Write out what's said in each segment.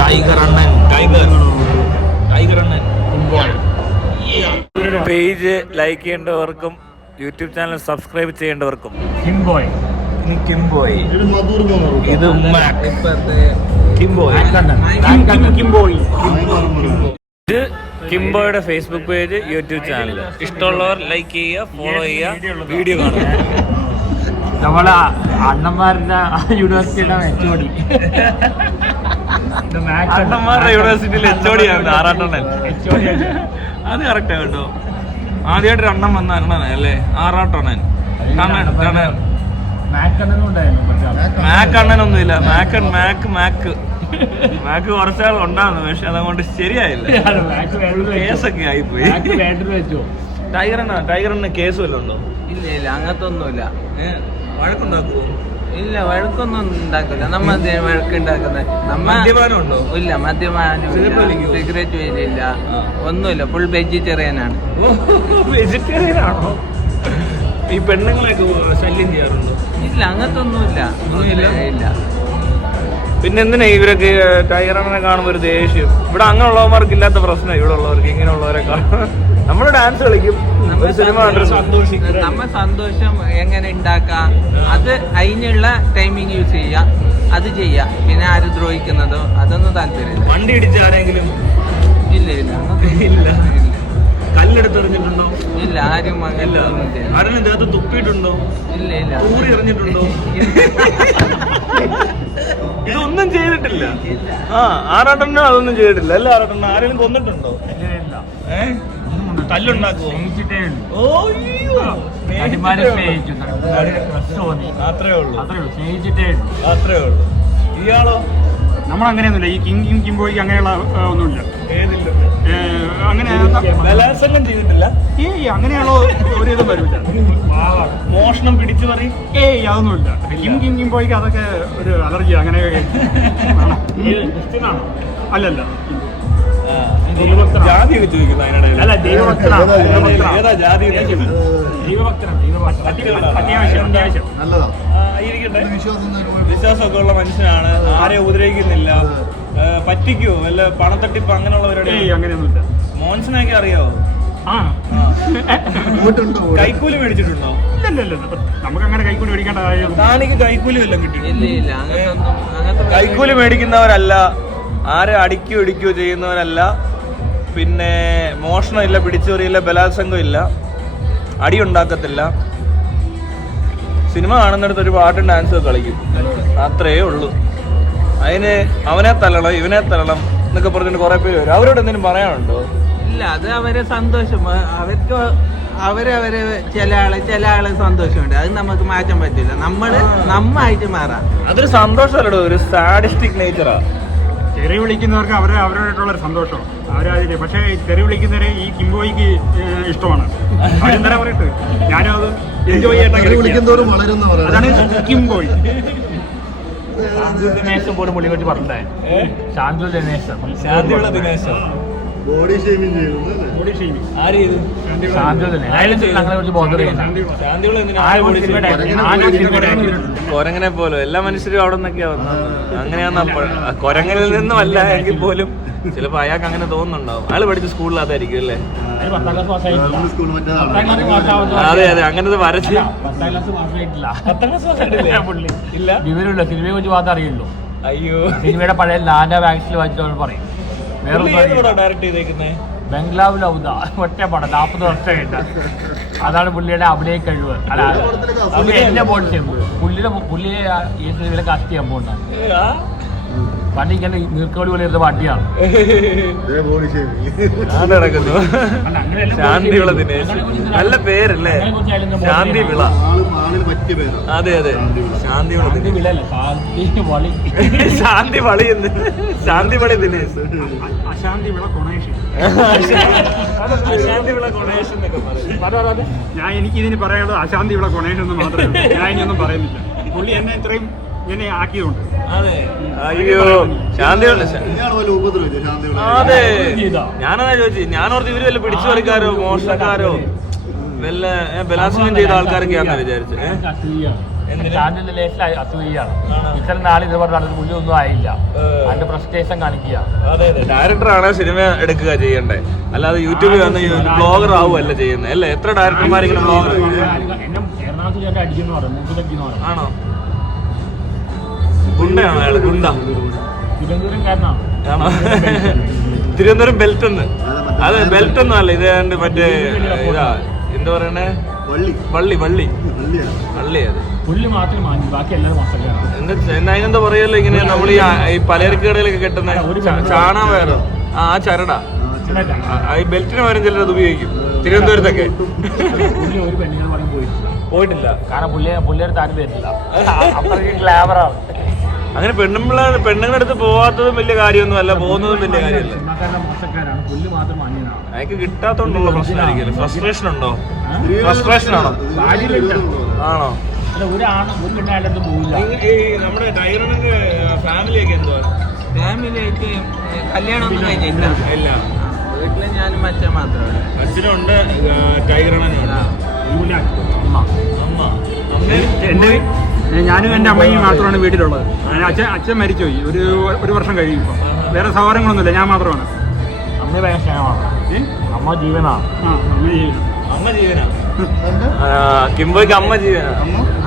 Tiger അണ്ണൻ page like ചെയ്യേണ്ടവർക്കും YouTube channel subscribe ചെയ്യേണ്ടവർക്കും ഇത് ഇത് കിംബോയുടെ ഫേസ്ബുക്ക് പേജ്, യൂട്യൂബ് ചാനൽ. ഇഷ്ടമുള്ളവർ ലൈക്ക് ചെയ്യുക, ഫോളോ ചെയ്യുക, വീഡിയോ കാണുക. നമ്മളെ അണ്ണന്മാരുടെ യൂണിവേഴ്സിറ്റിയുടെ HOD. അണ്ണന്മാരുടെ യൂണിവേഴ്സിറ്റിയിൽ HOD ആണ് ആറാട്ടണ്ണൻ. അത് കറക്റ്റാ കേട്ടോ. ആദ്യമായിട്ട് അണ്ണൻ വന്ന അണ്ണൻ അല്ലേ, ആറാട്ടണ്ണൻ. മാക്ക് അണ്ണനൊന്നുമില്ല, മാക്ക് കുറച്ചാൾ ഉണ്ടായിരുന്നു, പക്ഷെ അതുകൊണ്ട് ശരിയായില്ല, കേസൊക്കെ ആയിപ്പോയി. ടൈഗറിന് കേസ് വല്ലതും ഉണ്ടോ? ഇല്ല അങ്ങനത്തെ ഒന്നുമില്ല. വഴക്കുണ്ടാക്കുവോ? ഇല്ല, വഴക്കൊന്നും ഉണ്ടാക്കില്ല. നമ്മ വഴക്കുണ്ടാക്കുന്നത് മദ്യപാനം ഉണ്ടോ? ഇല്ല, മദ്യപാനം, സിഗരറ്റ് വലിയില്ല, ഒന്നുമില്ല. ഫുൾ വെജിറ്റേറിയൻ ആണ്. വെജിറ്റേറിയൻ ആണോ? ഈ പെണ്ണുങ്ങളെയൊക്കെ ശല്യം ചെയ്യാറുണ്ടോ? ഇല്ല, അങ്ങനത്തെ ഒന്നുമില്ല. ഇല്ല. പിന്നെ എന്തിനാ ഇവരൊക്കെ ടൈഗറിനെ കാണുമ്പോൾ ഒരു ദേഷ്യം? ഇവിടെ അങ്ങനെയുള്ളവന്മാർക്ക് ഇല്ലാത്ത പ്രശ്നം ഇവിടെ ഉള്ളവർക്ക്. ഇങ്ങനെയുള്ളവരെ കാണും. നമ്മൾ ഡാൻസ് കളിക്കും, ഒരു സിനിമ കണ്ടിട്ട് സന്തോഷിക്കും. നമ്മ സന്തോഷം എങ്ങനെ ഉണ്ടാക്കാം, അത് അതിനുള്ള ടൈമിങ് യൂസ് ചെയ്യാം, അത് ചെയ്യാം. പിന്നെ ആര് ദ്രോഹിക്കുന്നതോ അതൊന്നും താല്പര്യമില്ല. വണ്ടി ഇടിച്ച ആരെങ്കിലും? ഇല്ല. കല്ലെടുത്തെറിഞ്ഞിട്ടുണ്ടോ? ഇല്ല, ആരും ആരെങ്കിലും ദേഹത്ത് തുപ്പിയിട്ടുണ്ടോ? ഇല്ല. ഊറി എറിഞ്ഞിട്ടുണ്ടോ? ഇതൊന്നും ചെയ്തിട്ടില്ല. ആറാട്ടെണ്ണ അതൊന്നും ചെയ്തിട്ടില്ല അല്ല. ആറാട്ടെണ്ണ ആരെങ്കിലും കൊന്നിട്ടുണ്ടോ? തല്ലുണ്ടാക്കുവോ? അത്രേ ഉള്ളൂ. ഇയാളോ? നമ്മളങ്ങനെയൊന്നുമില്ല. ഈ കിംബോയ്ക്ക് അങ്ങനെയുള്ള ഒന്നുമില്ല. ഏതില്ല? അങ്ങനെ ബലാത്സംഗം ചെയ്തിട്ടില്ല. അങ്ങനെയുള്ള ഒരു ഇതും വരില്ല. മോഷണം പിടിച്ചു പറയും? അതൊന്നുമില്ല. കിംബോയ്ക്ക് അതൊക്കെ ഒരു അലർജി അങ്ങനെ. അല്ലല്ല, ജാതി ഒക്കെ ചോദിക്കുന്നു അതിനിടയിൽ. അല്ല, ദൈവഭക്തനാണ്. ഏതാ ജാതി? അത്യാവശ്യം നല്ലതാ. ഇരിക്കട്ടെ. വിശ്വാസമൊക്കെ ഉള്ള മനുഷ്യനാണ്, ആരെ ഉപദ്രവിക്കുന്നില്ല. പറ്റിക്കോ വല്ല പണത്തട്ടിപ്പ് അങ്ങനെയുള്ളവരുടെ? അങ്ങനെയൊന്നുമില്ല. മോൻസിനൊക്കെ അറിയാവോ? കൈക്കൂലി മേടിച്ചിട്ടുണ്ടോ? ഇല്ല, നമുക്ക് അങ്ങനെ കൈക്കൂലി മേടിക്കേണ്ട കാര്യം. താനിക്ക് കൈക്കൂലി വല്ലതും കിട്ടി? ഇല്ല. കൈക്കൂലി മേടിക്കുന്നവരല്ല, ആരെ അടിക്കുകയോ ഇടിക്കുകയോ ചെയ്യുന്നവരല്ല. പിന്നെ മോഷണം ഇല്ല, പിടിച്ചുപറിയില്ല, ബലാത്സംഗം ഇല്ല, അടി ഉണ്ടാക്കത്തില്ല. സിനിമ കാണുന്നിടത്ത് ഒരു പാട്ടും ഡാൻസും കളിക്കും, അത്രേ ഉള്ളൂ. അതിന് അവനെ തല്ലണം ഇവനെ തല്ലണം എന്നൊക്കെ പറഞ്ഞിട്ട് കുറെ പേര് വരും. അവരോട് എന്തെങ്കിലും പറയാനുണ്ടോ? ഇല്ല, അത് അവരെ സന്തോഷം. അവർക്ക് അവരെ ചില ആളെ സന്തോഷമുണ്ട്, അത് നമുക്ക് മാറ്റാൻ പറ്റില്ല. നമ്മായിട്ട് മാറാം. അതൊരു സന്തോഷമല്ലോ, ഒരു സാഡിസ്റ്റിക് നേച്ചറാ. തെറി വിളിക്കുന്നവർക്ക് അവരോടായിട്ടുള്ള ഒരു സന്തോഷം അവരതില്. പക്ഷേ തെറി വിളിക്കുന്നവരെ ഈ കിംബോയ്ക്ക് ഇഷ്ടമാണ്. അവരെന്താ പറയട്ടെ, ഞാനും അത് എൻജോയ് വിളിക്കുന്നവരും വളരുന്ന അതാണ് കിംബോയ്. ദിനേശം പോലും പുള്ളി വെച്ച് പറഞ്ഞേ. ശാന്തി ദിനേശം ബോഡി ഷേമിങ് ചെയ്യുന്നു. ആര് ചെയ്തു? കൊരങ്ങനെ പോലും എല്ലാ മനുഷ്യരും അവിടെ നിന്നൊക്കെയാ വന്നത്. അങ്ങനെയാന്ന് കൊരങ്ങനിൽ നിന്നും അല്ല എങ്കിൽ പോലും ചിലപ്പോ അയാൾക്ക് അങ്ങനെ തോന്നുന്നുണ്ടാവും. അയാൾ പഠിച്ച സ്കൂളിൽ അതായിരിക്കും അല്ലേ? അതെ, അങ്ങനത്തെ വരച്ച്. 10ാം ക്ലാസ് ഇല്ല, വിവരമില്ല. സിനിമയെ കുറിച്ച് മാത്രമേ അറിയുള്ളൂ. അയ്യോ, സിനിമയുടെ പഴയ ലാൻഡ് വാക്സിൽ വായിച്ചവർ പറയും. ഡയറക്ട് ചെയ്തേക്കുന്നേ ബംഗ്ലാവിൽ ഒറ്റ പടം 40 വർഷമായിട്ട്. അതാണ് പുള്ളിയുടെ അഭിനയ കഴിവ്. അല്ല, എന്നെ ബോഡി ഷേം. പുള്ളിയെ ഈ സിനിമയിലെ കാസ്റ്റ് ചെയ്യാൻ പോകുന്ന പണ്ടിങ്ങനെ നീർക്കോളി പോലെ ഇരുന്ന വണ്ടിയാണ്. ശാന്തിവിള ദിനേശ്, നല്ല പേരല്ലേ? ശാന്തിവിള. അതെ, ശാന്തിവിള ദിനേശ്. ശാന്തിവളി എന്ന് ശാന്തിവളി ദിനേശ്. അശാന്തിവിള കൊണേഷൻ. അശാന്തിവിള കൊണേഷൻ എന്നൊക്കെ പറയും. എനിക്കിതിന് പറയാനുള്ളത് അശാന്തിവിള കൊണേഷൻ എന്ന് മാത്രമേ. ഞാൻ ഇനിയൊന്നും പറയുന്നില്ല. പുള്ളി എന്നെ ഇത്രയും ഇങ്ങനെ ആക്കിയതുകൊണ്ട്. അതെ, അയ്യോ, ശാന്തിവിള. അതെ, ഞാനതാ ചോദിച്ചു. ഞാനോർത്ത് ഇവര് വല്ല പിടിച്ചു പറിക്കാരോ മോഷണക്കാരോ വല്ല ബലാത്സംഗം ചെയ്ത ആൾക്കാരൊക്കെയാണെന്ന് വിചാരിച്ചു. ചാനലിന്റെ ലേശം അസൂയാണ്. ഇത്ര നാൾ ഇത് പറഞ്ഞാൽ പുള്ളി ഒന്നും ആയില്ല, അതിന്റെ പ്രസ്റ്റേഷൻ കാണിക്കുക. അതെ അതെ, ഡയറക്ടറാണ് സിനിമ എടുക്കുക ചെയ്യണ്ടേ, അല്ലാതെ യൂട്യൂബിൽ വന്ന് ബ്ലോഗർ ആവുമല്ല ചെയ്യുന്നത് അല്ലേ? എത്ര ഡയറക്ടർമാർ ഇങ്ങനെ ബ്ലോഗർ എന്നെ എറണാകുളത്ത് ചേട്ടൻ അടിക്കുന്നു പറഞ്ഞു, മൂപ്പത്തടിക്കുന്നു പറഞ്ഞു. ആണോ? ഗുണ്ടയാണോ അയാൾ? ഗുണ്ട തിരുവനന്തപുരം കാരനാണ്. ആണോ? തിരുവനന്തപുരം ബെൽറ്റ് എന്ന്. അതെ, ബെൽറ്റ് ഒന്നും അല്ല ഇത്, മറ്റേ ഇതാ എന്താ പറയണേ, വള്ളി വള്ളി വള്ളി. അത് പുല്ല് മാത്രം മാഞ്ഞു, ബാക്കി എല്ലാവരും മൊത്തക്കാരാണ്. അതിനെന്താ പറയല്ലോ, ഇങ്ങനെ നമ്മൾ ഈ പലചരക്ക് കടയിലൊക്കെ കെട്ടുന്ന ചാണാൻ വേറെ ആ ചരടാ, ഈ ബെൽറ്റിന് പകരം ചിലർ അത് ഉപയോഗിക്കും തിരുവനന്തപുരത്തൊക്കെ. പുള്ളി ഒരു പെണ്ണുങ്ങൾ പറയും പോയിട്ടില്ല, കാരണം പുള്ളിയുടെ താരം തരില്ല, അത്രയ്ക്ക് ക്ലാവറാണ്. അങ്ങനെ പെണ്ണുങ്ങളുടെ അടുത്ത് പോവാത്തതും വലിയ കാര്യമൊന്നും അല്ല, പോകുന്നതും വലിയ കാര്യമല്ല. സിനിമാക്കാരുടെ മോശക്കാരാണ്, പുല്ല് മാത്രം മാഞ്ഞതാണ്. അയാൾക്ക് കിട്ടാത്തോണ്ടുള്ള പ്രശ്നമായിരിക്കും. ഫ്രസ്ട്രേഷൻ ഉണ്ടോ? ഫ്രസ്ട്രേഷൻ ആണോ? ആണോ? അല്ല, ഒരാണ് ഒരു പെണ്ണായിട്ട് അടുത്ത് പോകില്ല. നമ്മുടെ ടൈറണിന്റെ ഫാമിലിയൊക്കെ എന്തുവാ? ഫാമിലിയായിട്ട് കല്യാണമൊന്നും കഴിഞ്ഞില്ല. ഇല്ല, വീട്ടില് ഞാനും അച്ഛൻ മാത്രമല്ല. അച്ഛനുണ്ട്, ടൈഗറണനുണ്ട്, അമ്മ എൻ്റെ ഞാനും എൻ്റെ അമ്മയും മാത്രമാണ് വീട്ടിലുള്ളത്. അച്ഛൻ മരിച്ചുപോയി, ഒരു വർഷം കഴിയുമ്പോൾ. വേറെ സഹോദരങ്ങളൊന്നുമില്ല, ഞാൻ മാത്രമാണ്. അമ്മ ഭയങ്കര സ്നേഹമാണ്, അമ്മ ജീവനാണ്. അമ്മ ജീവനാ. കിംബോയ്ക്ക് അമ്മ ജീവനാ.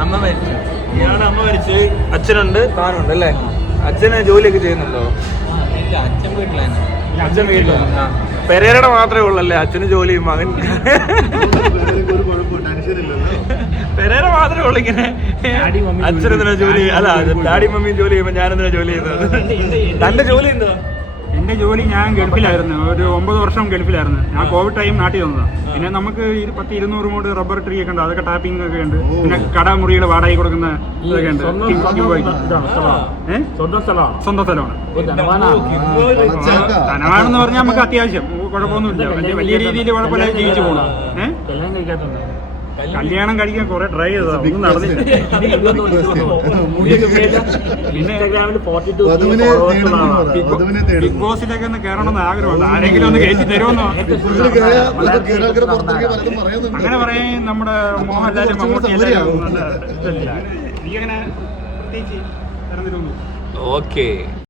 അമ്മ മരിച്ചു. ഇയാളുടെ അമ്മ മരിച്ച്, അച്ഛനുണ്ട്, താനുണ്ട് അല്ലേ? അച്ഛന് ജോലിയൊക്കെ ചെയ്യുന്നുണ്ടോ? ഇല്ല, അച്ഛൻ വീട്ടിൽ തന്നെ. അച്ഛൻ വീട്ടിൽ പെരേരയുടെ മാത്രമേ ഉള്ളല്ലേ അച്ഛന് ജോലിയും? മകൻ പെരേര മാത്രമേ ഉള്ളു ഇങ്ങനെ. അച്ഛനെന്തിനാ ജോലി? അല്ല, ഡാഡി മമ്മിയും ജോലി ചെയ്യുമ്പോ ഞാനെന്തിനാ ജോലി ചെയ്യുന്നത്? തന്റെ ജോലി എന്താ? എൻ്റെ ജോലി, ഞാൻ ഗൾഫിലായിരുന്നു, ഒരു 9 വർഷം ഗൾഫിലായിരുന്നു. ഞാൻ കോവിഡ് ടൈം നാട്ടിൽ വന്നതാണ്. പിന്നെ നമുക്ക് 10-200 മൂട് റബ്ബർ ട്രീ ഒക്കെ ഉണ്ട്, അതൊക്കെ ടാപ്പിംഗ് ഒക്കെ ഉണ്ട്. പിന്നെ കടമുറികൾ വാടകയ്ക്ക് കൊടുക്കുന്ന ഇതൊക്കെ ഉണ്ട്. സ്വന്തം സ്ഥലമാണ്. സ്വന്തം സ്ഥലമാണ്. ധനമാണെന്ന് പറഞ്ഞാൽ നമുക്ക് അത്യാവശ്യം കുഴപ്പമൊന്നുമില്ല, വലിയ രീതിയിൽ കുഴപ്പമില്ലാതെ ജീവിച്ചു പോകണം. കല്യാണം കഴിക്കാത്തുണ്ട്. കല്യാണം കഴിക്കാൻ കുറെ ട്രൈ ചെയ്തതാ, ഒന്നും നടന്നില്ല. ബിഗ് ബോസിലൊക്കെ ഒന്ന് കയറണമെന്ന് ആഗ്രഹമുണ്ട്. ആരെങ്കിലും ഒന്ന് കയറ്റി തരുമെന്നോ? അങ്ങനെ പറയാൻ നമ്മുടെ മോഹൻലാലും മമ്മൂട്ടി എല്ലാവരും നല്ല ഇതല്ല. എനിക്കങ്ങനെ പ്രത്യേകിച്ച് തരം തരുമൊന്നും. ഓക്കെ.